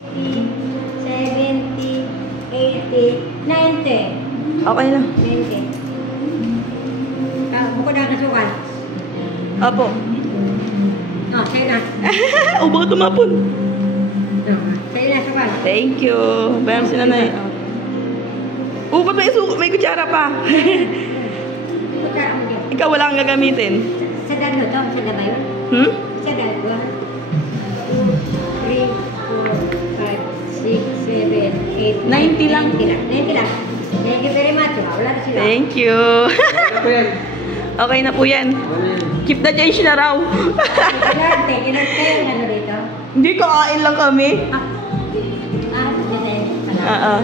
70, 80, 90. Okay lang. 90. Bukod na kasukan. Opo. Oh, sa'yo na. Baka tumapon. Sa'yo na, sukan. Thank you. Bayan si nanay. Ba't may kutsara pa? Kutsara mo dyan. Ikaw wala kang gagamitin. Sa dalo to? Sa dalo yun? Hmm? Sa dalo. 2, 3, 4, 5, 6, 7, 8, 90 lang. 90 lang. Thank you very much. Wala na sila. Thank you. Okay na po yan. Keep the change na raw. Thank you. Ano dito? Hindi, kakain lang kami. Oo.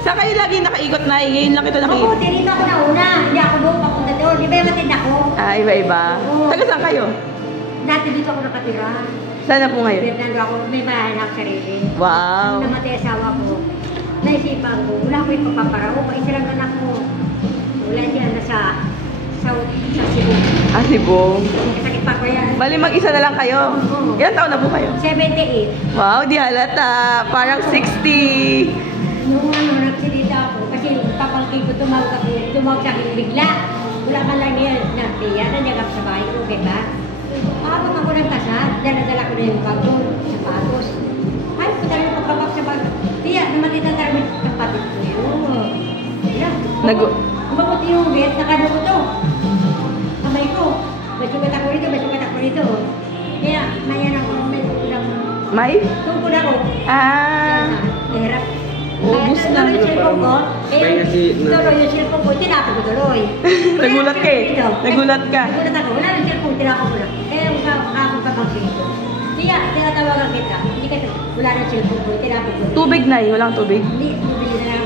Saan kayo lagi nakaikot na? Ngayon lang ito Ako, nakikita. tinito ako na una. Hindi ako doon papunta doon. Di ba yung matinda ko? Iba-iba. Taga saan kayo? Dati dito ako nakatira. Sana po ngayon? Vietnam ako. May bahay na ako sarili. Wow. Nung namatay asawa ko, naisipan ko, wala ko yung pagpaparao. Isa lang anak ko. Wala siya na sa Cebu. Cebu. Kasakit pa ko yan. Bali mag-isa na lang kayo. Oo. Ilan taon na po kayo? 78. Wow, di halata. Parang 60. Nung nagsilita ako, kasi papangkin ko tumawag sa akin bigla. Wala ka lang niya, nabiya, nangyagap sa bahay ko, diba? Abot ako ng kasat, dala-dala ko na yung bago, sapatos. Ay, punta rin ako kabak sa bago. Tiya, namatid ang karami kapatid ko yun. Umabot yung bet, nakano ko to. Kamay ko. May sugat ako rito, may sugat ako rito. Kaya, mayan ako, may sugat ako. May? Tungkol ako. Hirap. Ubus na. Tuloy yung cellphone ko. Tuloy yung cellphone ko, tinapon ko tuloy. Nagulat ka eh. Nagulat ka. Nagulat ako. Wala ng cellphone, tinapon ko lang. Kaya ako kabangsin ko. Kaya, tinatawagan kita. Hindi ka, wala ng cellphone ko, tinapon ko. Tubig na eh. Walang tubig. Hindi, bumili na lang